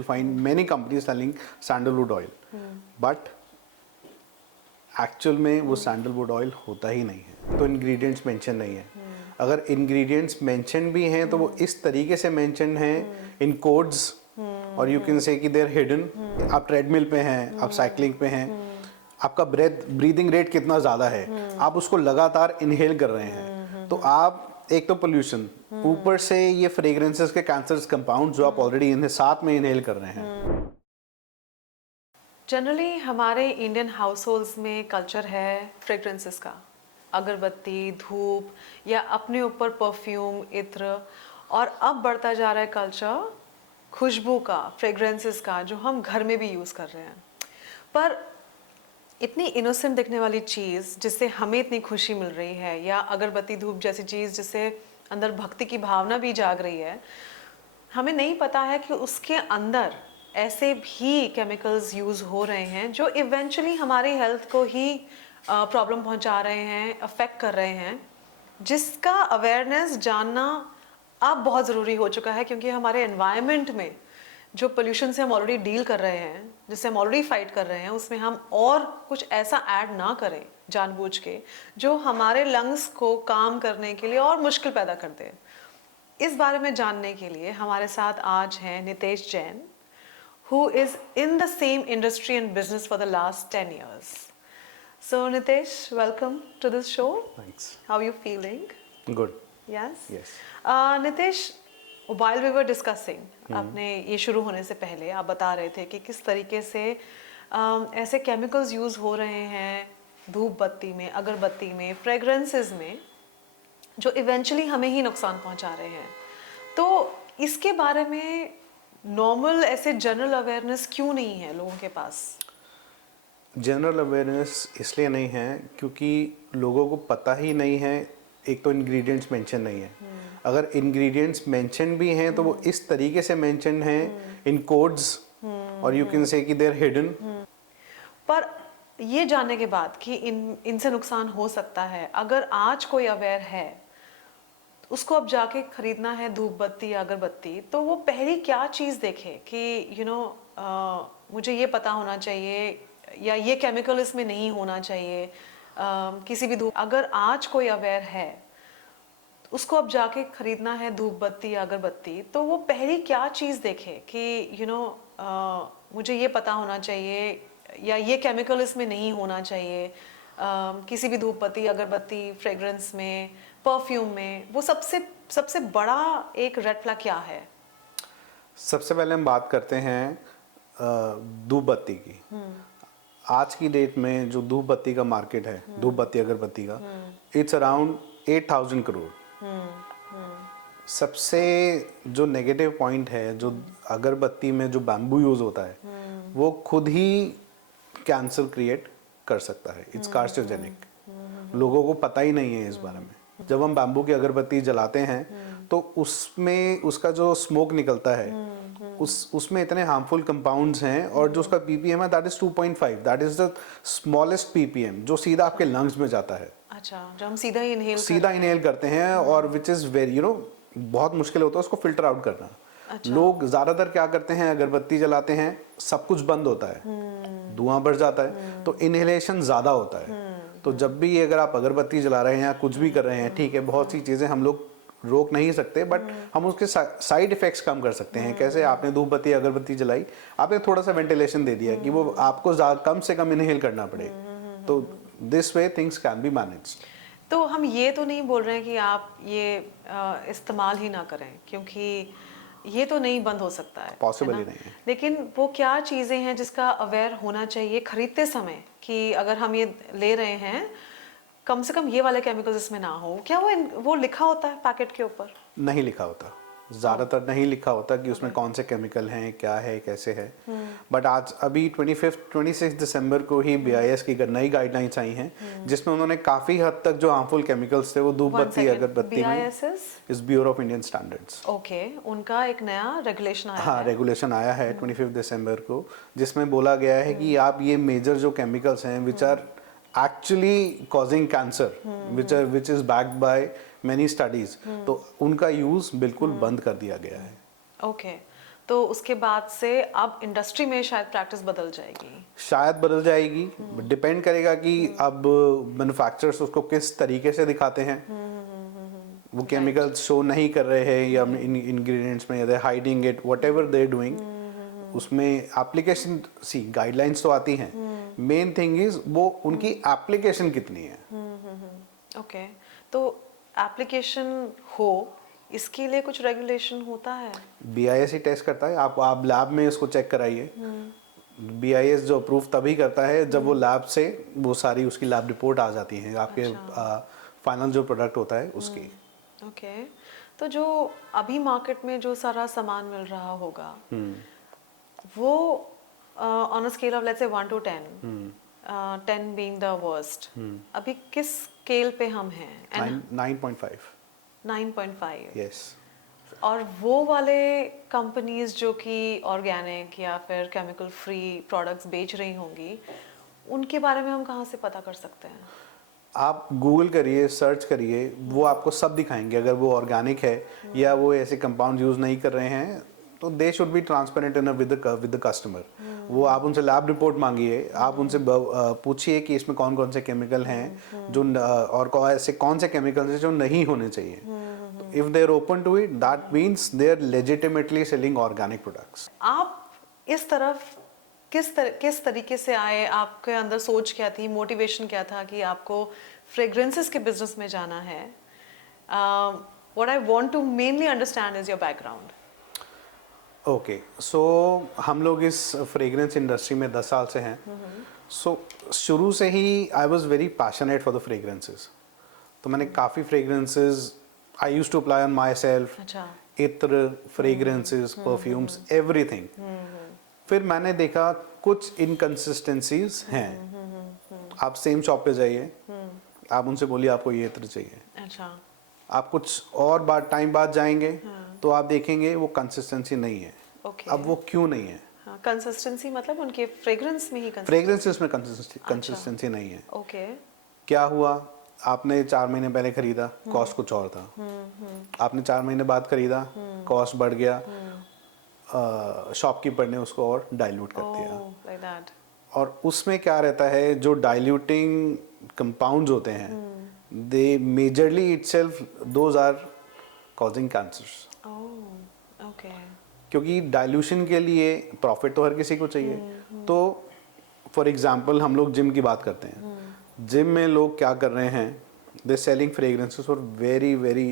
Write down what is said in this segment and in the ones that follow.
will find many companies selling sandalwood oil, but actual में वो sandalwood oil होता ही नहीं है, तो इंग्रेडिएंट्स मेंशन नहीं है। अगर इंग्रेडिएंट्स मेंशन भी हैं तो वो इस तरीके से मेंशन हैं इन कोड्स, और यू कैन से कि दे आर हिडन। आप ट्रेडमिल पे हैं, आप साइकिलिंग पे हैं, आपका ब्रीदिंग रेट कितना ज़्यादा है, आप उसको लगातार इनहेल कर रहे हैं, तो आप एक तो पोल्यूशन, ऊपर से ये फ्रेग्रेंसेस के कैंसरस कंपाउंड जो आप ऑलरेडी इन्हें साथ में इनहेल कर रहे हैं। जनरली हमारे इंडियन हाउस होल्ड्स में कल्चर है फ्रेग्रेंसेस का, अगरबत्ती, धूप या अपने ऊपर परफ्यूम, इत्र, और अब बढ़ता जा रहा है कल्चर खुशबू का, फ्रेग्रेंसेस का, जो हम घर में भी यूज़ कर रहे हैं। पर इतनी इनोसेंट दिखने वाली चीज़ जिससे हमें इतनी खुशी मिल रही है, या अगरबत्ती, धूप जैसी चीज़ जिससे अंदर भक्ति की भावना भी जाग रही है, हमें नहीं पता है कि उसके अंदर ऐसे भी केमिकल्स यूज़ हो रहे हैं जो इवेंचुअली हमारी हेल्थ को ही प्रॉब्लम पहुंचा रहे हैं, अफेक्ट कर रहे हैं, जिसका अवेयरनेस जानना अब बहुत ज़रूरी हो चुका है, क्योंकि हमारे एनवायरनमेंट में जो पोल्यूशन से हम ऑलरेडी डील कर रहे हैं, जिससे हम ऑलरेडी फाइट कर रहे हैं, उसमें हम और कुछ ऐसा ऐड ना करें जानबूझ के जो हमारे लंग्स को काम करने के लिए और मुश्किल पैदा कर दे। इस बारे में जानने के लिए हमारे साथ आज हैं Nitesh Jain, who is in the same industry and business for the last 10 years. So Nitesh, welcome to this show. Thanks. How are you feeling? Good. Yes? Yes. Nitesh, while we were discussing, आपने ये शुरू होने से पहले आप बता रहे थे कि किस तरीके से ऐसे केमिकल्स यूज़ हो रहे हैं धूप बत्ती में, अगरबत्ती में, फ्रेगरेंसेस में, जो इवेंचुअली हमें ही नुकसान पहुंचा रहे हैं। तो इसके बारे में नॉर्मल ऐसे जनरल अवेयरनेस क्यों नहीं है लोगों के पास? जनरल अवेयरनेस इसलिए नहीं है क्योंकि लोगों को पता ही नहीं है। एक तो इंग्रेडिएंट्स मेंशन नहीं है, अगर इंग्रेडिएंट्स मेंशन भी हैं तो वो इस तरीके से मेंशन हैं इन कोड्स, और यू कैन से कि दे आर हिडन। पर ये जानने के बाद कि इनसे नुकसान हो सकता है, अगर आज कोई अवेयर है, उसको अब जाके खरीदना है धूप बत्ती या अगरबत्ती, तो वो पहली क्या चीज़ देखे कि मुझे ये पता होना चाहिए या ये केमिकल इसमें नहीं होना चाहिए किसी भी धूप। अगर आज कोई अवेयर है, उसको अब जाके खरीदना है धूप बत्ती या अगरबत्ती, तो वो पहली क्या चीज़ देखे कि मुझे ये पता होना चाहिए या ये केमिकल इसमें नहीं होना चाहिए किसी भी धूप बत्ती, अगरबत्ती, फ्रेग्रेंस में, परफ्यूम में, वो सबसे बड़ा एक रेड फ्लैग क्या है? सबसे पहले हम बात करते हैं धूप बत्ती की। आज की डेट में जो धूप बत्ती का मार्केट है, धूप बत्ती अगरबत्ती का, इट्स अराउंड 8,000 करोड़। सबसे जो नेगेटिव पॉइंट है, जो अगरबत्ती में जो बैम्बू यूज होता है, वो खुद ही कैंसर क्रिएट कर सकता है। It's carcinogenic. लोगों को पता ही नहीं है इस बारे में। जब हम बैम्बू की अगरबत्ती जलाते हैं तो उसमें उसका जो स्मोक निकलता है, उसमें इतने हार्मफुल कंपाउंड्स हैं, और जो उसका पीपीएम है that is 2.5, that is the smallest ppm जो सीधा आपके लंग्स में जाता है। अच्छा, जो हम सीधा इनहेल करते हैं, और विच इज वेरी बहुत मुश्किल होता है उसको फिल्टर आउट करना। अच्छा। लोग ज्यादातर क्या करते हैं, अगरबत्ती जलाते हैं, सब कुछ बंद होता है, धुआं बढ़ जाता है, तो इनहेलेशन ज्यादा होता है। तो जब भी अगर आप अगरबत्ती जला रहे हैं या कुछ भी कर रहे हैं, ठीक है, बहुत सी चीजें हम लोग रोक नहीं सकते, बट हम उसके साइड इफेक्ट्स कम कर सकते हैं। कैसे? आपने धूप बत्ती अगरबत्ती जलाई, आपने थोड़ा सा वेंटिलेशन दे दिया कि वो आपको कम से कम इनहेल करना पड़े, तो this way things can be managed. तो हम ये तो नहीं बोल रहे हैं कि आप ये इस्तेमाल ही ना करें, क्योंकि ये तो नहीं बंद हो सकता है, पॉसिबल ही नहीं है। लेकिन वो क्या चीज़ें हैं जिसका अवेयर होना चाहिए खरीदते समय कि अगर हम ये ले रहे हैं, कम से कम ये वाले केमिकल्स इसमें ना हो? क्या वो लिखा होता है पैकेट के ऊपर? नहीं लिखा होता, ज़्यादातर नहीं लिखा होता कि उसमें कौन से केमिकल हैं, क्या है, कैसे है। बट आज अभी 26 दिसंबर को ही BIS की नई गाइडलाइंस आई हैं, जिसमें उन्होंने काफ़ी हद तक जो हार्मफुल केमिकल्स थे वो धूप बत्ती अगरबत्ती में, इस bureau of Indian standards, okay, उनका एक नया रेगुलेशन आया है। हाँ, रेगुलेशन आया है 25 दिसंबर को, जिसमें बोला गया है कि आप ये मेजर जो केमिकल्स हैं which are actually causing cancer, which is backed by many studies, तो उनका यूज बिल्कुल बंद कर दिया गया है। ओके, तो उसके बाद से अब इंडस्ट्री में शायद प्रैक्टिस बदल जाएगी। शायद बदल जाएगी, डिपेंड करेगा कि अब मैन्युफैक्चरर्स उसको किस तरीके से दिखाते हैं। वो केमिकल्स शो नहीं कर रहे हैं या इंग्रेडिएंट्स में, they hiding it, whatever they doing, उसमें एप्लीकेशन सी गाइडलाइंस तो आती हैं। मेन थिंग इज वो उनकी एप्लीकेशन कितनी है। ओके, तो एप्लीकेशन हो इसके लिए कुछ रेगुलेशन होता है? BIS ही टेस्ट करता है। आप लैब में उसको चेक कराइए। BIS जो अप्रूव तभी करता है जब वो लैब से वो सारी उसकी लैब रिपोर्ट आ जाती है आपके फाइनल जो प्रोडक्ट होता है उसकी। ओके, तो जो अभी मार्केट में जो सारा सामान मिल रहा होगा वो on a scale of let's say 1 to 10, 10 being the worst, अभी किस स्केल पे हम हैं? 9.5। 9.5। यस। और वो वाले कंपनीज जो कि ऑर्गेनिक या फिर केमिकल फ्री प्रोडक्ट्स बेच रही होंगी, उनके बारे में हम कहाँ से पता कर सकते हैं? आप गूगल करिए, सर्च करिए, वो आपको सब दिखाएंगे। अगर वो ऑर्गेनिक है या वो ऐसे कंपाउंड यूज नहीं कर रहे हैं तो they should be transparent in with the customer. वो आप उनसे लैब रिपोर्ट मांगिए, आप उनसे पूछिए कि इसमें कौन कौन से केमिकल हैं जो और ऐसे कौन से केमिकल्स हैं जो नहीं होने चाहिए। If they are open to it, that means they are legitimately selling organic products. आप इस तरफ किस तरीके से आए? आपके अंदर सोच क्या थी, मोटिवेशन क्या था कि आपको फ्रेग्रेंसेस के बिजनेस में जाना है? What I want to mainly understand is your background. Okay, so हम लोग इस फ्रेग्रेंस इंडस्ट्री में 10 साल से हैं। सो शुरू से ही I was very passionate for the fragrances. तो मैंने काफ़ी fragrances I use to apply on my self. अच्छा। इत्र, फ्रेग्रेंसेस, परफ्यूम्स, एवरीथिंग। फिर मैंने देखा कुछ इनकन्सिस्टेंसीज हैं। आप सेम शॉप पे जाइए, आप उनसे बोलिए आपको ये इत्र चाहिए, अच्छा। आप कुछ और टाइम बाद जाएंगे तो आप देखेंगे वो कंसिस्टेंसी नहीं है। ओके। अब वो क्यों नहीं है? कंसिस्टेंसी मतलब उनके फ्रेग्रेंस में ही फ्रेग्रेंसेस में कंसिस्टेंसी नहीं है। ओके। क्या हुआ, आपने 4 महीने पहले खरीदा, कॉस्ट कुछ और था। आपने 4 महीने बाद खरीदा, कॉस्ट बढ़ गया, शॉपकीपर ने उसको और डाइल्यूट कर दिया। Like that. और उसमें क्या रहता है, जो डाइल्यूटिंग कंपाउंड्स होते हैं, they majorly itself those are causing cancers. Okay. क्योंकि डाइल्यूशन के लिए प्रॉफिट तो हर किसी को चाहिए। तो फॉर एग्जांपल हम लोग जिम की बात करते हैं। जिम में लोग क्या कर रहे हैं, they selling fragrances for very very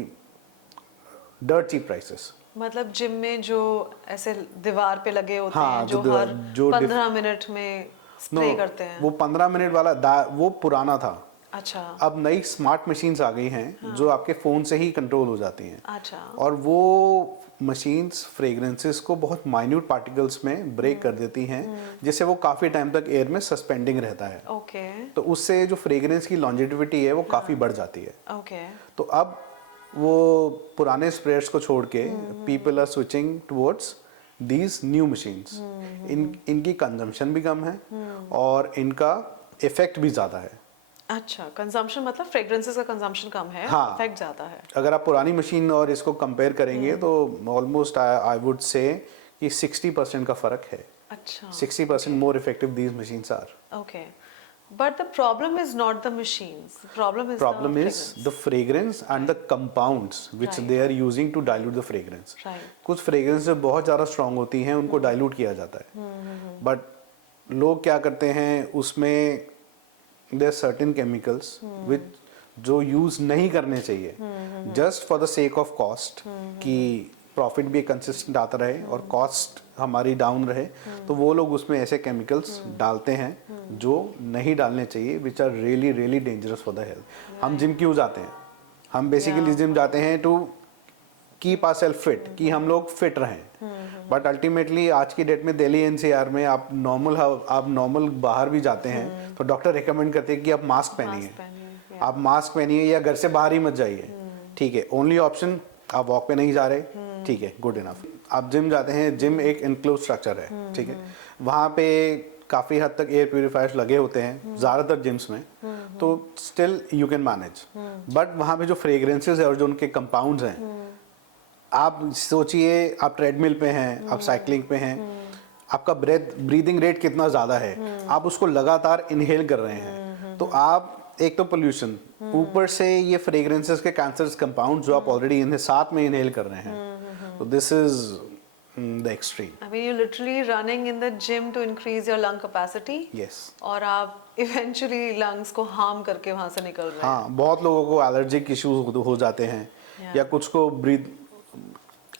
dirt cheap prices. मतलब जिम में जो ऐसे दीवार पे लगे होते हाँ, हैं जो हर 15 मिनट में स्प्रे करते हैं। वो 15 मिनट वाला वो पुराना था। अच्छा। अब नई स्मार्ट मशीन्स आ गई हैं जो आपके फोन से ही कंट्रोल हो जाती हैं। अच्छा। और वो मशीन्स फ्रेग्रेंसेस को बहुत माइन्यूट पार्टिकल्स में ब्रेक कर देती हैं, जिससे वो काफ़ी टाइम तक एयर में सस्पेंडिंग रहता है। ओके। तो उससे जो फ्रेग्रेंस की लॉन्जेटिविटी है वो काफ़ी बढ़ जाती है। ओके। तो अब वो पुराने स्प्रेयर्स को छोड़ के people are switching towards these new machines. इनकी कंजम्पशन भी कम है और इनका इफेक्ट भी ज़्यादा है। अच्छा, कंजम्पशन मतलब फ्रेग्रेंसेस का कंजम्पशन कम है, हाँ, इफेक्ट ज़्यादा है। अगर आप पुरानी मशीन और इसको कंपेयर करेंगे तो ऑलमोस्ट आई वुड से कि 60% का फ़र्क है। अच्छा। 60% more effective these machines are. Okay, but the problem is not the machines, problem is the fragrance and the compounds which they are using to dilute the fragrance. कुछ fragrance जो बहुत ज़्यादा strong होती हैं उनको डाइल्यूट किया जाता है, बट लोग क्या करते हैं उसमें देयर सर्टेन केमिकल्स विच जो यूज नहीं करने चाहिए just for the sake of cost, कि प्रॉफिट भी कंसिस्टेंट आता रहे और कॉस्ट हमारी डाउन रहे। तो वो लोग उसमें ऐसे केमिकल्स डालते हैं जो नहीं डालने चाहिए, which are really really dangerous for the health. हम जिम क्यों जाते हैं? हम बेसिकली जिम जाते हैं to keep our self fit, कि हम लोग फिट रहें। बट अल्टीमेटली आज की डेट में दिल्ली एनसीआर में आप नॉर्मल बाहर भी जाते हैं तो डॉक्टर रिकमेंड करते हैं कि आप मास्क पहनिए। आप मास्क पहनिए या घर से बाहर ही मत जाइए, ठीक है। ओनली ऑप्शन आप वॉक पे नहीं जा रहे, ठीक है, गुड इनफ। आप जिम जाते हैं, जिम एक इनक्लोज स्ट्रक्चर है, ठीक है। वहाँ पे काफ़ी हद तक एयर प्यूरिफायर्स लगे होते हैं ज़्यादातर जिम्स में, तो still you can manage. But वहाँ पे जो फ्रेग्रेंसेस है और जो उनके कंपाउंड्स हैं आप सोचिए, आप ट्रेडमिल पे हैं, आप साइकिलिंग पे हैं, आपका ब्रीदिंग रेट कितना ज़्यादा है, आप उसको लगातार इनहेल कर रहे हैं, तो आप एक तो पोल्यूशन, ऊपर से ये फ्रेग्रेंसेस के कैंसरस कंपाउंड जो आप ऑलरेडी इन्हें साथ में इनहेल कर रहे हैं, तो this is the extreme. I mean, you're literally running in the gym to increase your lung capacity. Yes. और आप eventually lungs को harm करके वहाँ से निकल रहे हैं. हाँ, बहुत लोगों को एलर्जिक इश्यूज हो जाते हैं, या कुछ को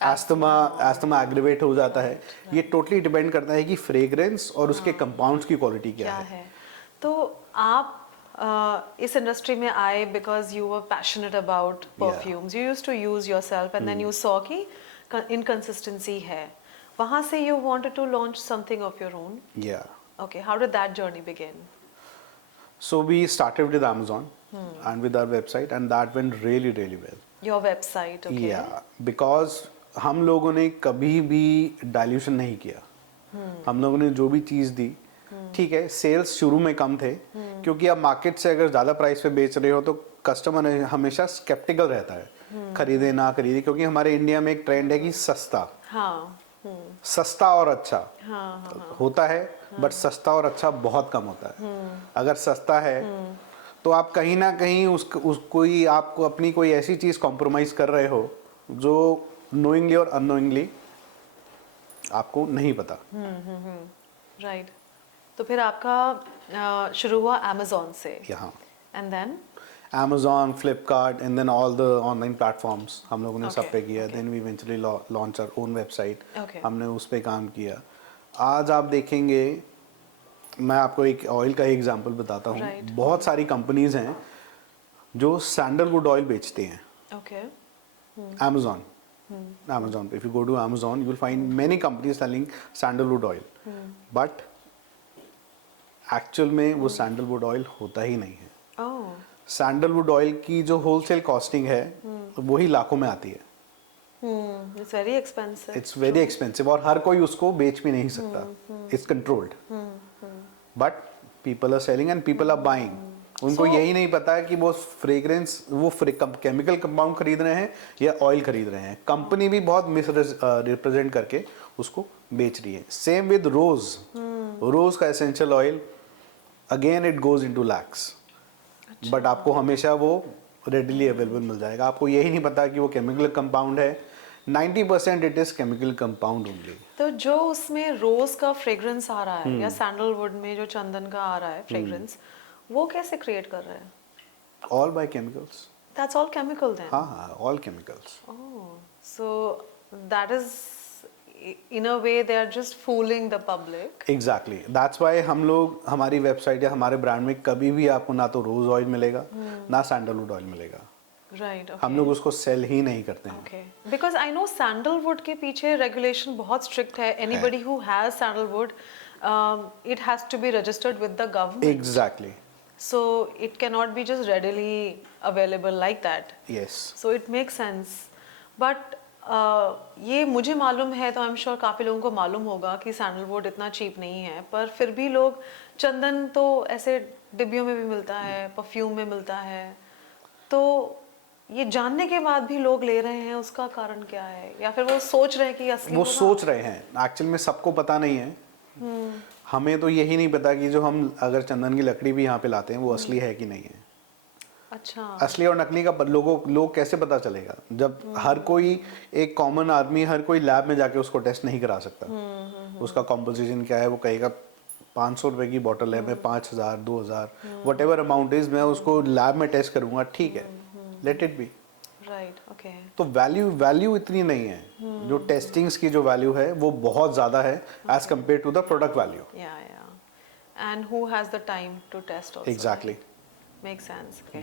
एस्थमा एग्रीवेट हो जाता है. ये टोटली डिपेंड करता है कि फ्रेग्रेंस और उसके कंपाउंड्स की क्वालिटी क्या है. तो आप इस इंडस्ट्री में आए because you were passionate about perfumes, you used to use yourself and then you saw कि इनकंसिस्टेंसी है, वहाँ से you wanted to launch something of your own. या okay, how did that journey begin? So we started with Amazon and with our website, and that went really really well. Your website. Okay. Yeah, because हम लोगों ने कभी भी dilution नहीं किया. हम लोगों ने जो भी चीज़ दी, ठीक है, सेल्स शुरू में कम थे, क्योंकि आप मार्केट से अगर ज़्यादा प्राइस पे बेच रहे हो तो कस्टमर हमेशा स्केप्टिकल रहता है, खरीदे ना खरीदे, क्योंकि हमारे इंडिया में एक ट्रेंड है कि सस्ता, हाँ. सस्ता और अच्छा हाँ. होता है, बट सस्ता और अच्छा बहुत कम होता है. अगर सस्ता है तो आप कहीं ना कहीं कोई आपको अपनी कोई ऐसी चीज कॉम्प्रोमाइज कर रहे हो जो नोइंगली और अननोइंगली आपको नहीं पता. राइट. तो फिर आपका शुरू हुआ अमेज़न से. यहाँ and then Amazon, Flipkart, and then all the online platforms हम लोगों ने सब Okay, पे किया. Then we eventually launch our own website. Okay. हमने उस पे काम किया. आज आप देखेंगे, मैं आपको एक ऑयल का एग्जांपल बताता हूँ. Right. बहुत सारी कंपनीज हैं जो सैंडलवुड ऑयल बेचती हैं. Okay. Amazon. Amazon. If you go to Amazon, you will find many companies selling sandalwood oil. But actual में वो सैंडलवुड ऑयल होता ही नहीं है. ओह. सैंडलवुड ऑयल की जो होलसेल कॉस्टिंग है वही लाखों में आती है. It's very expensive. It's very expensive, और हर कोई उसको बेच भी नहीं सकता. It's controlled, but people are selling and people are buying. उनको यही नहीं पता है कि वो फ्रेग्रेंस, वो केमिकल कंपाउंड खरीद रहे हैं या ऑयल खरीद रहे हैं. कंपनी भी बहुत मिस रिप्रेजेंट करके उसको बेच रही है. सेम विद रोज. रोज का essential oil again it goes into lakhs, but आपको हमेशा वो रेडिली अवेलेबल मिल जाएगा. आपको यही नहीं पता कि वो केमिकल कंपाउंड है. 90% it is chemical compound only. तो जो उसमें रोज का फ्रेग्रेंस आ रहा है या सैंडलवुड में जो चंदन का आ रहा है फ्रेग्रेंस, वो कैसे क्रिएट कर रहे हैं? All by chemicals. That's all chemical then. हाँ, all chemicals. Oh, so that is in a way they are just fooling the public. Exactly, that's why हम लोग, हमारी वेबसाइट या हमारे ब्रांड में कभी भी आपको ना तो रोज ऑयल मिलेगा ना सैंडलवुड ऑयल मिलेगा. राइट. हम लोग उसको सेल ही नहीं करते हैं. Okay, because I know sandalwood के पीछे रेगुलेशन बहुत स्ट्रिक्ट है. Anybody who has sandalwood, it has to be registered with the government. Exactly. So it cannot be just readily available like that. Yes. So it makes sense. But ये मुझे मालूम है, तो I am sure काफ़ी लोगों को मालूम होगा कि सैंडलवुड इतना चीप नहीं है, पर फिर भी लोग, चंदन तो ऐसे डिब्बियों में भी मिलता है, परफ्यूम में मिलता है, तो ये जानने के बाद भी लोग ले रहे हैं, उसका कारण क्या है? या फिर वो सोच रहे हैं कि असली वो होगा? सोच रहे हैं. एक्चुअल में सबको पता नहीं है. हमें तो यही नहीं पता कि जो हम अगर चंदन की लकड़ी भी यहाँ पे लाते हैं वो असली है कि नहीं है. अच्छा. असली और नकली का लोग कैसे पता चलेगा जब हर कोई, एक कॉमन आदमी हर कोई लैब में जाके उसको टेस्ट नहीं करा सकता. उसका कॉम्पोजिशन क्या है, वो कहेगा 500 रुपए की बॉटल है, मैं 5000 2000 वट एवर अमाउंट इज, मैं उसको लैब में टेस्ट करूंगा. ठीक है, let it be. Right. Okay. तो वैल्यू इतनी नहीं है. जो टेस्टिंग्स की जो वैल्यू है वो बहुत ज़्यादा है as compare to the product value. Yeah. And who has the time to test also? Exactly. Makes sense. Okay.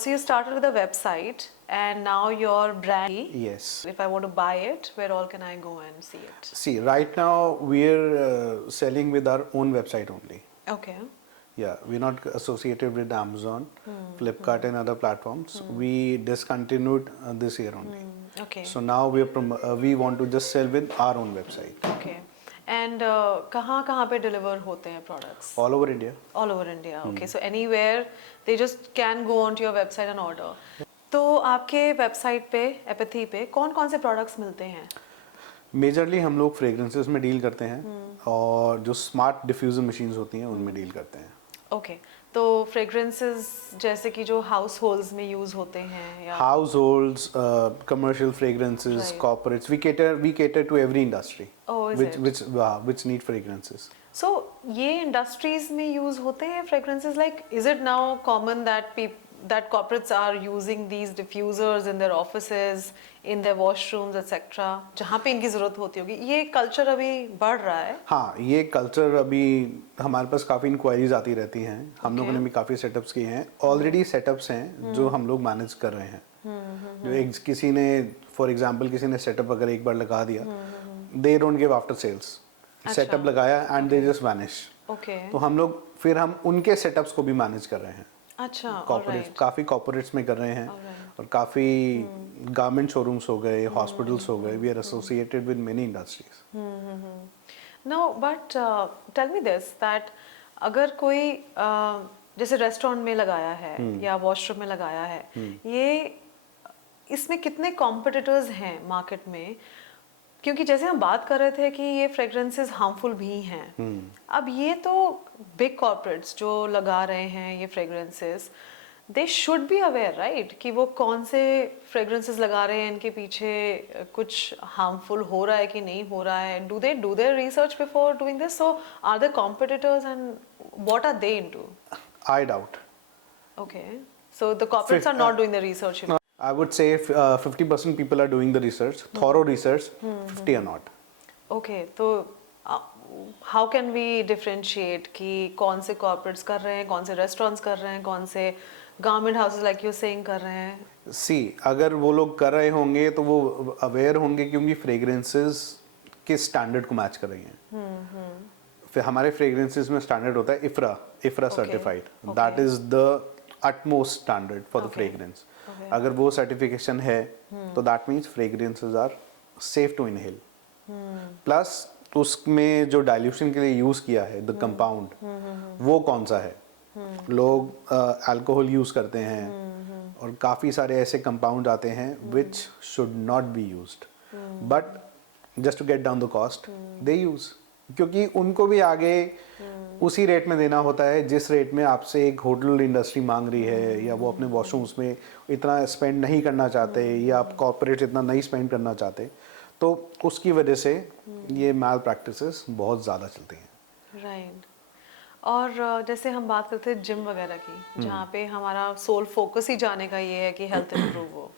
So you started with a website, and now your brand. Yes. If I want to buy it, where all can I go and see it? See, right now we're selling with our own website only. Okay. Yeah, we're not associated with Amazon, Flipkart, and other platforms. We discontinued this year only. Okay. So now we want to just sell with our own website. Okay. And कहाँ पे deliver होते हैं products? All over India. All over India. Okay. So anywhere they just can go onto your website and order. तो आपके website पे apathy पे कौन कौन से प्रोडक्ट्स मिलते हैं? मेजरली हम लोग फ्रेग्रेंसेस में डील करते हैं और जो स्मार्ट डिफ्यूज़र मशीन्स होती हैं उनमें डील करते हैं। ओके, तो फ्रेग्रेंसेस जैसे कि जो हाउस होल्ड्स में यूज होते हैं या Households, commercial fragrances, Right. corporates, we cater to every industry Oh, is which it? which need fragrances. सो ये इंडस्ट्रीज में यूज होते हैं fragrances, like is it now common that corporates are using these diffusers in their offices, in their washrooms etcetera, जहाँ पे इनकी जरूरत होती होगी? ये कल्चर अभी बढ़ रहा है? हाँ, ये कल्चर अभी हमारे पास काफ़ी इंक्वायरीज आती रहती हैं। हम लोगों ने भी काफ़ी सेटअप्स किए हैं, ऑलरेडी सेटअप्स हैं जो हम लोग मैनेज कर रहे हैं। जो किसी ने फॉर एग्जांपल किसी ने सेटअप अगर एक बार लगा दिया, they don't give after sales. Setup लगाया and they just vanish. Okay, तो हम उनके सेटअप्स को भी मैनेज कर रहे हैं। अच्छा, कॉर्पोरेट्स, काफ़ी कॉर्पोरेट्स में कर रहे हैं और काफ़ी गारमेंट शोरूम्स हो गए, हॉस्पिटल्स हो गए। We are associated with many industries. No but tell me this that अगर कोई जैसे रेस्टोरेंट में लगाया है या वॉशरूम में लगाया है, ये इसमें कितने कॉम्पिटिटर्स हैं मार्केट में? क्योंकि जैसे हम बात कर रहे थे कि ये फ्रेग्रेंसेस हार्मफुल भी हैं, अब ये तो बिग कॉर्पोरेट्स जो लगा रहे हैं ये fragrances, they should be aware right कि वो कौन से फ्रेग्रेंसेस लगा रहे हैं, इनके पीछे कुछ हार्मफुल हो रहा है कि नहीं हो रहा है? Do their research before doing this? So are there competitors and what are they into? I doubt. Okay, so the corporates are not doing the research? I would say 50% people are doing the research, thorough research, 50 are not. Okay, तो how can we differentiate कि कौन से corporates कर रहे हैं, कौन से restaurants कर रहे हैं, कौन से garment houses like you saying कर रहे हैं? See, अगर वो लोग कर रहे होंगे तो वो अवेयर होंगे क्योंकि फ्रेग्रेंसेस किस स्टैंडर्ड को मैच कर रही हैं। फिर हमारे फ्रेग्रेंसेस में स्टैंडर्ड होता है इफ्रा certified. That is the utmost standard for the fragrance. अगर वो सर्टिफिकेशन है तो that means fragrances are safe to inhale. Plus उसमें जो डाइल्यूशन के लिए यूज किया है द कंपाउंड, वो कौन सा है? लोग अल्कोहल यूज करते हैं और काफ़ी सारे ऐसे कंपाउंड आते हैं which should not be used, but just to get down the cost they use, क्योंकि उनको भी आगे उसी रेट में देना होता है जिस रेट में आपसे एक होटल इंडस्ट्री मांग रही है, या वो अपने वॉशरूम्स में इतना स्पेंड नहीं करना चाहते, या आप कॉर्पोरेट इतना नहीं स्पेंड करना चाहते, तो उसकी वजह से ये मैल प्रैक्टिसेस बहुत ज़्यादा चलती हैं। राइट। और जैसे हम बात करते हैं जिम वगैरह की, जहाँ पे हमारा सोल फोकस ही जाने का ये है कि हेल्थ इम्प्रूव हो,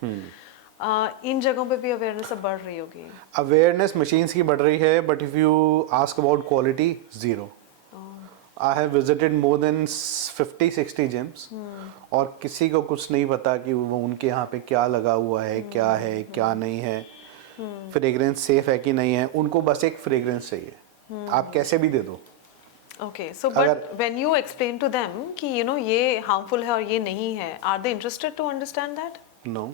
इन जगहों पे भी अवेयरनेस अब बढ़ रही होगी? अवेयरनेस मशीन्स की बढ़ रही है, but if you ask about quality, zero. I have visited more than 50-60 gyms और किसी को कुछ नहीं पता कि वो उनके यहाँ पे क्या लगा हुआ है, क्या नहीं है, फ्रेग्रेंस सेफ है कि नहीं है। उनको बस एक फ्रेग्रेंस चाहिए, आप कैसे भी दे दो। Okay, so but when you explain to them कि यू नो ये हार्मफुल है और ये नहीं है, are they interested to understand that? No.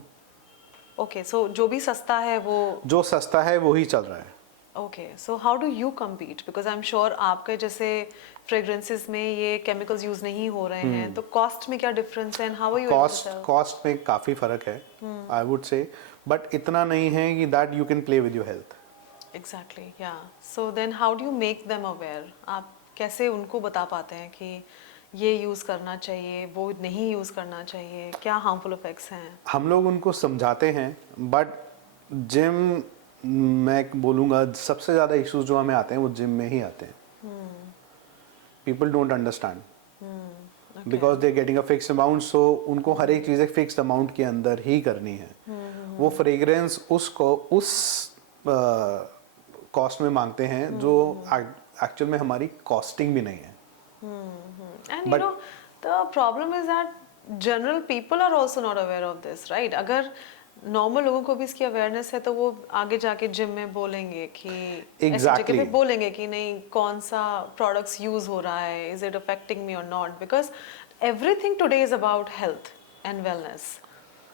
Okay, so जो भी सस्ता है वो, जो सस्ता है वही चल रहा है। Okay, so how do you compete? Because I am sure आपके जैसे फ्रेग्रेंसेस में ये केमिकल्स यूज नहीं हो रहे हैं, तो कॉस्ट में क्या डिफरेंस है and how are you able to sell? Cost में काफ़ी फ़र्क है, आई वुड से, बट इतना नहीं है कि that you can play with your health. Exactly, या so then how do you make them aware? आप कैसे उनको बता पाते हैं कि ये यूज़ करना चाहिए, वो नहीं यूज़ करना चाहिए, क्या हार्मफुल इफेक्ट्स हैं? हम लोग उनको समझाते हैं, बट जिम, मैं बोलूँगा सबसे ज़्यादा इश्यूज जो हमें आते हैं वो जिम में ही आते हैं। People don't understand because they getting a fixed amount, so उनको हर एक चीज़ एक फिक्स्ड अमाउंट के अंदर ही करनी है। वो फ्रेग्रेंस उसको उस कॉस्ट में मांगते हैं जो एक्चुअल में हमारी कॉस्टिंग भी नहीं है। And you know, the problem is that general people are also not aware of this, right? अगर नॉर्मल लोगों को भी इसकी अवेयरनेस है तो वो आगे जाके जिम में बोलेंगे कि ऐसी जगह पे बोलेंगे कि नहीं कौन सा प्रोडक्ट्स यूज हो रहा है, इज इट अफेक्टिंग मी और not, because everything today is about health and wellness,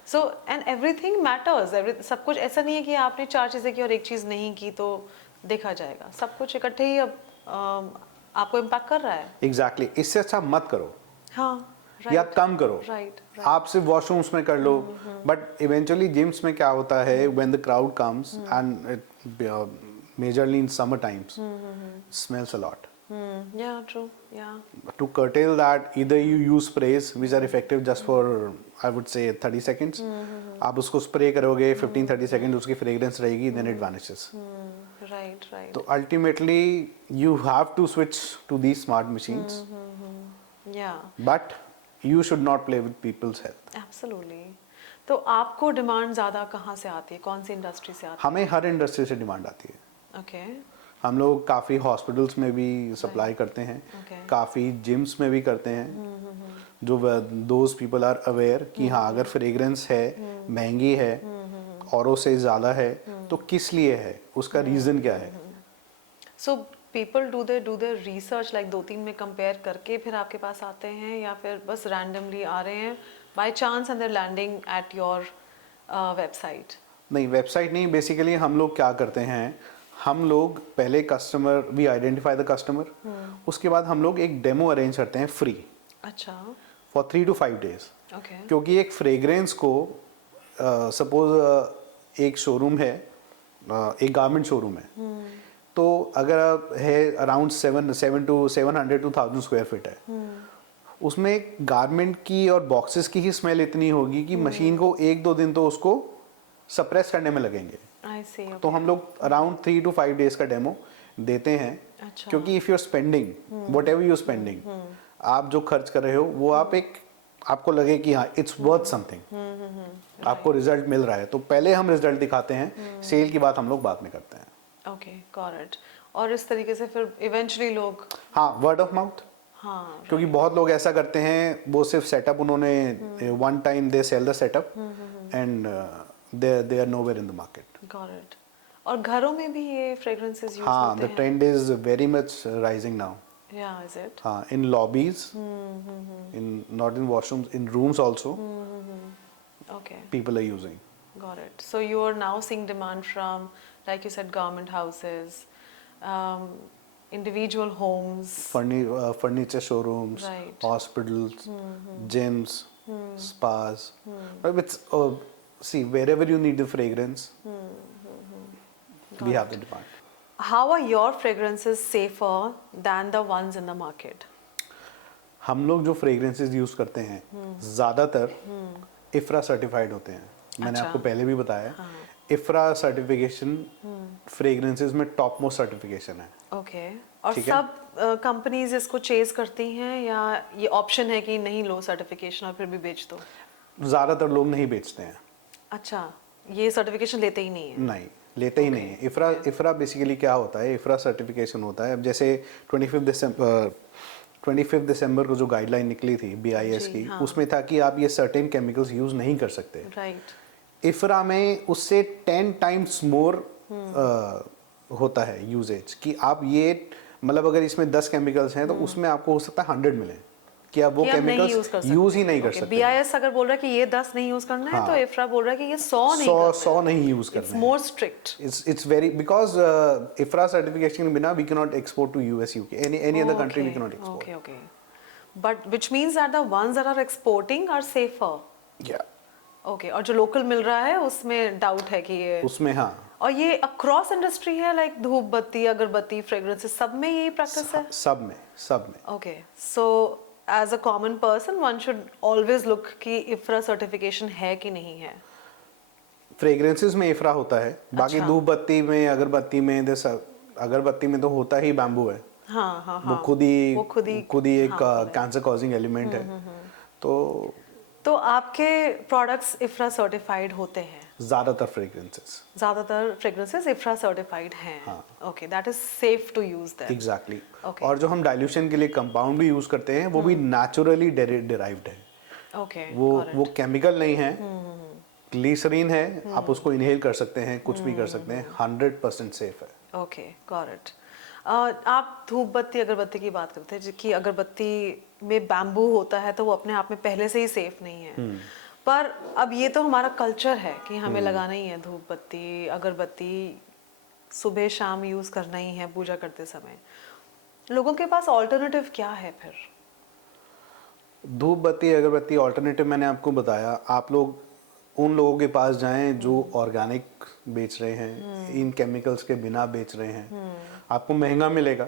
so and everything matters. सब कुछ ऐसा नहीं है कि आपने 4 चीजें की और एक चीज नहीं की तो देखा जाएगा, सब कुछ इकट्ठे ही अब आपको इम्पैक्ट कर रहा है। एग्जैक्टली, इससे अच्छा मत करो। हाँ, या right. कम करो। Right, right. आप सिर्फ वॉशरूम्स में कर लो, बट इवेंचुअली जिम्स में क्या होता है, when the crowd comes and majorly in summer times, smells a lot. Yeah, true. Yeah. To curtail that, either you use sprays which are effective just for I would say 30 seconds. आप उसको spray करोगे 15-30 second, उसकी fragrance रहेगी, then it vanishes. Right, right. तो ultimately you have to switch to these smart machines, Yeah, but you should not play with people's health. absolutely. तो आपको demand ज़्यादा कहाँ से आती है, कौन सी इंडस्ट्री से आती हमें हर इंडस्ट्री से डिमांड आती है। है? ओके, हम लोग काफ़ी हॉस्पिटल्स में भी सप्लाई करते हैं, Okay. काफ़ी जिम्स में भी करते हैं, जो दोज पीपल आर अवेयर कि हाँ अगर फ्रेग्रेंस है, महंगी है, औरों से ज़्यादा है, तो किस लिए है, उसका रीज़न क्या है। So people do they research, like 2-3 में कंपेयर करके फिर आपके पास आते हैं, या फिर बस रैंडमली आ रहे हैं by chance and they're landing at your website? नहीं, वेबसाइट नहीं, बेसिकली हम लोग क्या करते हैं, हम लोग पहले customer, we identify the customer, उसके बाद हम लोग एक डेमो अरेंज करते हैं फ्री अच्छा, फॉर 3 to 5 days। ओके, क्योंकि एक फ्रेग्रेंस को सपोज एक शोरूम है, एक गारमेंट शोरूम है, तो अगर आप है अराउंड 700 to 1000 स्क्वायर फीट है, उसमें गारमेंट की और बॉक्सेस की ही स्मेल इतनी होगी कि मशीन को 1-2 दिन तो उसको सप्रेस करने में लगेंगे। आई सी। तो हम लोग अराउंड 3 to 5 days का डेमो देते हैं। अच्छा। क्योंकि if you are spending whatever you spending, आप जो खर्च कर रहे हो वो आप एक, आपको लगे कि हाँ इट्स वर्थ समथिंग, आपको रिजल्ट मिल रहा है, तो पहले हम रिजल्ट दिखाते हैं, सेल की बात हम लोग बाद में करते हैं। Okay, got it. और इस तरीके से फिर इवेंचुअली लोग, हाँ, वर्ड ऑफ माउथ, हाँ, क्योंकि बहुत लोग ऐसा करते हैं, वो सिर्फ सेटअप उन्होंने one time they sell the setup and they are nowhere in the market. Got it. और घरों में भी ये फ्रेग्रेंसेस यूज हाँ, होते द हैं? Trend is very much rising now. या, इज इट? हाँ, in lobbies, in not in washrooms, in rooms also, okay, people are using. got it. So you are now seeing demand from, like you said, garment houses, individual homes. Furniture showrooms, Right. hospitals, gyms, spas. It's see, wherever you need the fragrance, we have the demand. How are your fragrances safer than the ones in the market? हम लोग जो fragrances use करते हैं ज़्यादातर इफ्रा certified होते हैं। मैंने अच्छा। आपको पहले भी बताया, इफ्रा सर्टिफिकेशन फ्रेग्रेंसेस में टॉप मोस्ट सर्टिफिकेशन है। ओके, और ठीक है। सब कंपनीज इसको चेज करती हैं, या ये ऑप्शन है कि नहीं लो सर्टिफिकेशन और फिर भी बेच दो? ज़्यादातर लोग नहीं बेचते हैं। अच्छा, ये सर्टिफिकेशन लेते ही नहीं है? नहीं, लेते ही नहीं है। इफ्रा बेसिकली क्या होता है, इफ्रा सर्टिफिकेशन होता है, अब जैसे 25 दिसंबर को जो गाइडलाइन निकली थी BIS जी, की, हाँ। उसमें था कि आप ये सर्टेन केमिकल्स यूज़ नहीं कर सकते। राइट। इफ्रा में उससे 10 times मोर होता है यूजेज, कि आप ये मतलब अगर इसमें 10 केमिकल्स हैं तो उसमें आपको हो सकता है 100 मिले, कि आप वो कि आप नहीं use केमिकल्स कर सकते। यूज़ ही नहीं कर Okay, सकते। BIS अगर बोल रहा है कि ये 10 नहीं यूज करना है, हाँ। तो इफ्रा बोल रहा है कि ये 100 नहीं 100 नहीं यूज़ इट्स करना है। More strict. It's very because IFRA certification के बिना we cannot export to US, UK, any other country we cannot export. Okay, okay. But which means that the ones that are exporting are safer. Yeah, Okay, और जो local मिल रहा है उसमें doubt है कि ये, उसमें हाँ, और ये अक्रॉस इंडस्ट्री है, लाइक धूप बत्ती, अगरबत्ती, फ्रेग्रेंसेस, सब में यही प्रैक्टिस है? सब में। Okay, so as a common person one should always look कि इफ्रा सर्टिफिकेशन है कि नहीं है। फ्रेग्रेंसेस में इफ्रा होता है, बाकी अच्छा। धूप बत्ती में, अगरबत्ती में, अगरबत्ती में तो होता ही बैम्बू है। हाँ, हाँ, वो हाँ। खुद ही एक harmful है। कैंसर कॉजिंग एलिमेंट है। तो आपके प्रोडक्ट्स इफ्रा सर्टिफाइड होते हैं? ज़्यादातर फ्रेग्रेंसेस इफ्रा सर्टिफाइड हैं। हाँ। Okay, that is safe to use them. Exactly. Okay. और जो हम डाइल्यूशन के लिए कंपाउंड भी यूज़ करते हैं वो भी नेचुरली डिराइव्ड है। ओके, वो केमिकल नहीं है, ग्लिसरीन है, आप उसको इनहेल कर सकते हैं, कुछ भी कर सकते हैं, 100% सेफ है। Okay, got it. आप धूप बत्ती अगरबत्ती की बात करते हैं कि अगरबत्ती में बैम्बू होता है तो वो अपने आप में पहले से ही सेफ नहीं है, पर अब ये तो हमारा कल्चर है कि हमें लगाना ही है धूप बत्ती अगरबत्ती, सुबह शाम यूज करना ही है पूजा करते समय। लोगों के पास ऑल्टरनेटिव क्या है फिर? धूप बत्ती अगरबत्ती ऑल्टरनेटिव मैंने आपको बताया, आप लोग उन लोगों के पास जाएं जो ऑर्गेनिक बेच रहे हैं, इन केमिकल्स के बिना बेच रहे हैं। आपको महंगा मिलेगा,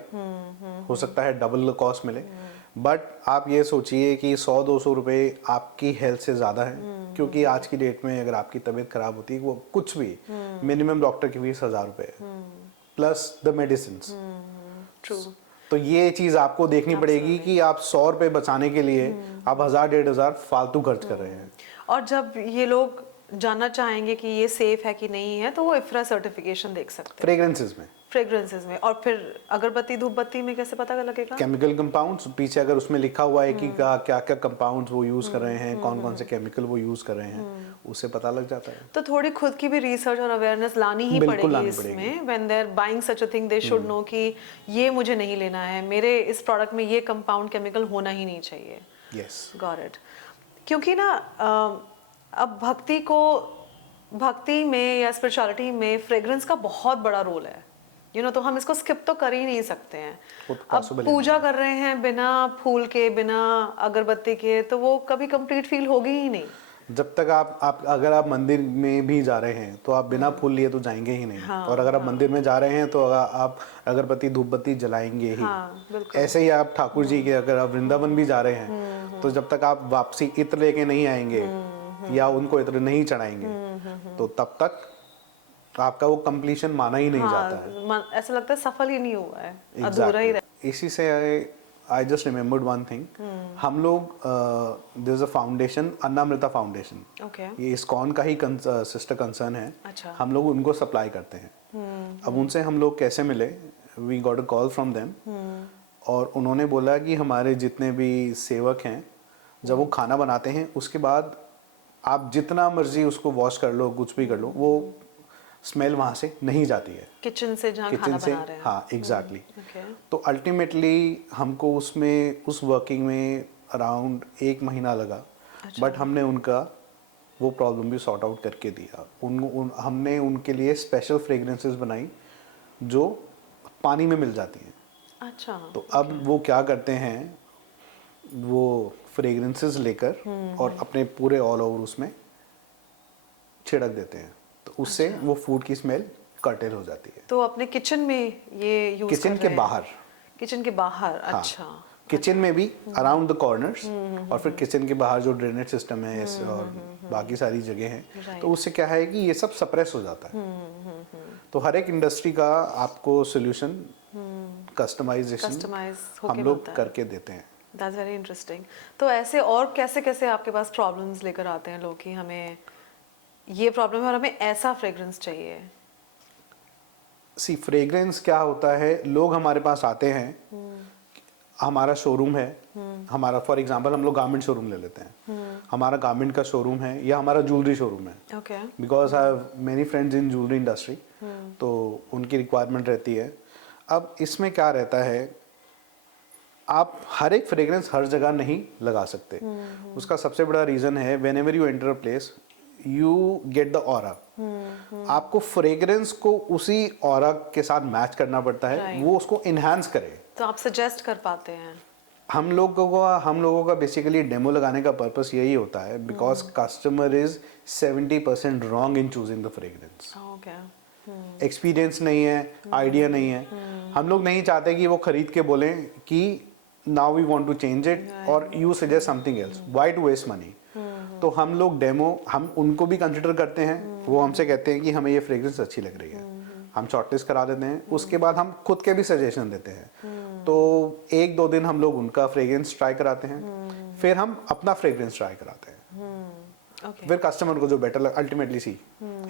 हो सकता है डबल कॉस्ट मिले, बट आप ये सोचिए कि 100-200 रुपए आपकी हेल्थ से ज़्यादा है, क्योंकि आज की डेट में अगर आपकी तबीयत खराब होती है, वो कुछ भी मिनिमम डॉक्टर की फीस 1000 रुपए है, प्लस द मेडिसिन। ट्रू। तो ये चीज़ आपको देखनी पड़ेगी कि आप 100 रुपए बचाने के लिए आप 1000-1500 फालतू खर्च कर रहे हैं। और जब ये लोग जानना चाहेंगे कि ये सेफ है कि नहीं है, तो वो इफ्रा सर्टिफिकेशन देख सकते हैं फ्रेग्रेंसेस में, फ्रेग्रेंसेस में। और फिर अगरबत्ती धूप बत्ती में कैसे पता लगेगा? केमिकल कंपाउंड्स पीछे अगर उसमें लिखा हुआ है कि क्या क्या कंपाउंड्स वो यूज कर रहे हैं, कौन कौन से केमिकल वो यूज कर रहे हैं, उससे पता लग जाता है। तो थोड़ी खुद की भी रिसर्च और अवेयरनेस लानी ही बिल्कुल पड़ेगी लानी इसमें। When they are buying such a thing, they should know कि ये मुझे नहीं लेना है, मेरे इस प्रोडक्ट में ये कंपाउंड केमिकल होना ही नहीं चाहिए। Yes, got it. क्योंकि ना अब भक्ति में या स्पिरिचुअलिटी में फ्रेग्रेंस का बहुत बड़ा रोल है, तो हम इसको स्किप तो कर ही नहीं सकते हैं। वो तो अब possible ही पूजा कर रहे हैं बिना फूल के, बिना अगरबत्ती के, तो वो कभी कंप्लीट फील होगी ही नहीं। जब तक आप अगर आप मंदिर में भी जा रहे हैं तो आप बिना फूल लिए तो जाएंगे ही नहीं। हाँ, और अगर आप मंदिर में जा रहे हैं तो आप अगरबत्ती धूप बत्ती जलाएंगे ही। हाँ, बिल्कुल। ऐसे ही आप ठाकुर जी के अगर आप वृंदावन भी जा रहे हैं तो जब तक आप वापसी इत्र लेके नहीं आएंगे या उनको इत्र नहीं चढ़ाएंगे तो तब तक आपका वो कंप्लीशन माना ही नहीं जाता है। ऐसा लगता है सफल ही नहीं हुआ है, अधूरा ही रहा। इसी से I just remembered one thing. हम लोग there is a foundation, Annamrita foundation, okay. ये इस्कॉन का ही सिस्टर कंसर्न है। अच्छा। हम लोग उनको सप्लाई करते हैं। अब उनसे हम लोग कैसे मिले, we got a call from them, और उन्होंने बोला कि हमारे जितने भी सेवक हैं, जब वो खाना बनाते हैं उसके बाद आप जितना मर्जी उसको वॉश कर लो, कुछ भी कर लो, वो स्मेल वहाँ से नहीं जाती है, किचन से जहाँ किचन खाना से। बना रहे हैं। हाँ, एग्जैक्टली। ओके। तो अल्टीमेटली हमको उसमें उस वर्किंग में अराउंड 1 महीना लगा, बट हमने उनका वो प्रॉब्लम भी सॉर्ट आउट करके दिया। हमने उनके लिए स्पेशल फ्रेग्रेंसेस बनाई जो पानी में मिल जाती हैं। अच्छा। तो अब वो क्या करते हैं, वो फ्रेग्रेंसेस लेकर और अपने पूरे ऑल ओवर उसमें छिड़क देते हैं, तो उससे वो फूड की स्मेल कर्टेल हो जाती है। तो अपने किचन में ये यूज कर किचन के बाहर, किचन के बाहर। हाँ, अच्छा। किचन में भी अराउंड द कॉर्नर्स, और फिर किचन के बाहर जो ड्रेनेज सिस्टम है और बाकी सारी जगह हैं, तो उससे क्या है कि ये सब सप्रेस हो जाता है। तो हर एक इंडस्ट्री का आपको सोल्यूशन कस्टमाइजेशन हम लोग करके देते हैं। That's very interesting. तो ऐसे और कैसे कैसे आपके पास प्रॉब्लम्स लेकर आते हैं लोग कि हमें ये प्रॉब्लम है और हमें ऐसा फ्रेग्रेंस चाहिए? सी फ्रेग्रेंस क्या होता है, लोग हमारे पास आते हैं, हमारा शोरूम है, हमारा फॉर एग्जांपल हम लोग गारमेंट शोरूम ले लेते हैं, हमारा गारमेंट का शोरूम है या हमारा ज्वेलरी शोरूम है, okay. Because I have many friends in jewellery industry, तो उनकी रिक्वायरमेंट रहती है। अब इसमें क्या रहता है, आप हर एक फ्रेग्रेंस हर जगह नहीं लगा सकते। उसका सबसे बड़ा रीज़न है, when ever you enter a place you get the aura. आपको फ्रेग्रेंस को उसी ऑरा के साथ मैच करना पड़ता है, वो उसको इन्हांस करे। तो आप सजेस्ट कर पाते हैं? हम लोगों का बेसिकली डेमो लगाने का पर्पस यही होता है, because customer is 70% wrong in choosing the fragrance. Okay. Experience नहीं है, आइडिया नहीं है। हम लोग नहीं चाहते कि वो खरीद के बोलें कि now we want to change it और you suggest something else, why to waste money. तो हम लोग डेमो, हम उनको भी कंसिडर करते हैं, वो हमसे कहते हैं कि हमें ये फ्रेग्रेंस अच्छी लग रही है, हम शॉर्टलिस्ट करा देते हैं, उसके बाद हम खुद के भी सजेशन देते हैं। तो 1-2 दिन हम लोग उनका फ्रेग्रेंस ट्राई कराते हैं, फिर हम अपना फ्रेग्रेंस ट्राई कराते हैं। फिर कस्टमर को जो बेटर लगे, ultimately see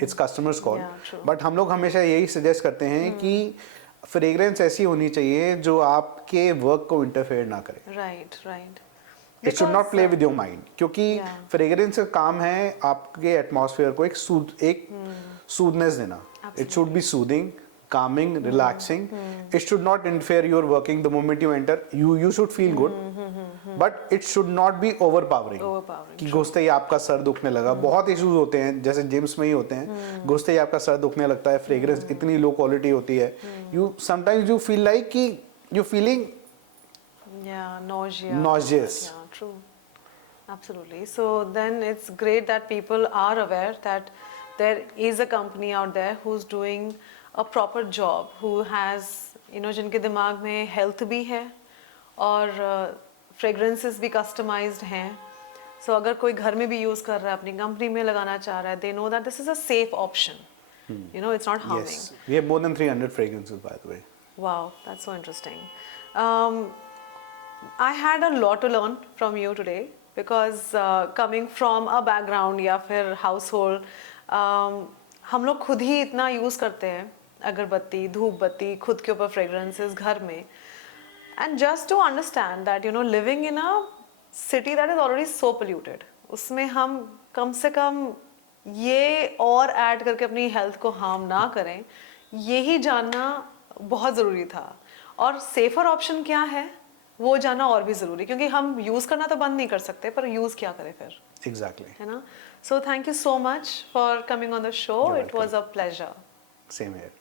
its customers call, but हम लोग हमेशा यही सजेस्ट करते हैं कि फ्रेग्रेंस ऐसी होनी चाहिए जो आपके वर्क को इंटरफेयर ना करे। Right. It should not play with your mind, क्योंकि फ्रेग्रेंस का काम है आपके एटमॉस्फेयर को एक सूदनेस देना। It should be soothing, calming, relaxing. It should not interfere your working. The moment you enter, you should feel good, but it should not be overpowering. कि घुसते ही आपका सर दुखने लगा। बहुत इश्यूज होते हैं, जैसे जिम्स में ही होते हैं, घुसते ही आपका सर दुखने लगता है, फ्रेग्रेंस इतनी लो क्वालिटी होती है, you sometimes you feel like कि you feeling nauseous. Yeah, true. Absolutely. So then it's great that people are aware that there is a company out there who's doing a proper job, who has, जिनके दिमाग में health भी है और fragrances भी customized हैं. So अगर कोई घर में भी use कर रहा है, अपनी कंपनी में लगाना चाह रहा है, they know that this is a safe option. It's not harming. Yes, we have more than 300 fragrances, by the way. Wow, that's so interesting. I had a lot to learn from you today because coming from a background या फिर household, हम लोग खुद ही इतना use करते हैं अगरबत्ती, धूप बत्ती, खुद के ऊपर fragrances घर में. And just to understand that, living in a city that is already so polluted, उसमें हम कम से कम ये और ऐड करके अपनी हेल्थ को हार्म ना करें, यही जानना बहुत ज़रूरी था. और सेफर ऑप्शन क्या है वो जानना और भी ज़रूरी, क्योंकि हम यूज़ करना तो बंद नहीं कर सकते, पर यूज़ क्या करें फिर. Exactly. है ना. So thank you so much for coming on the show. You're it was a pleasure. Same here.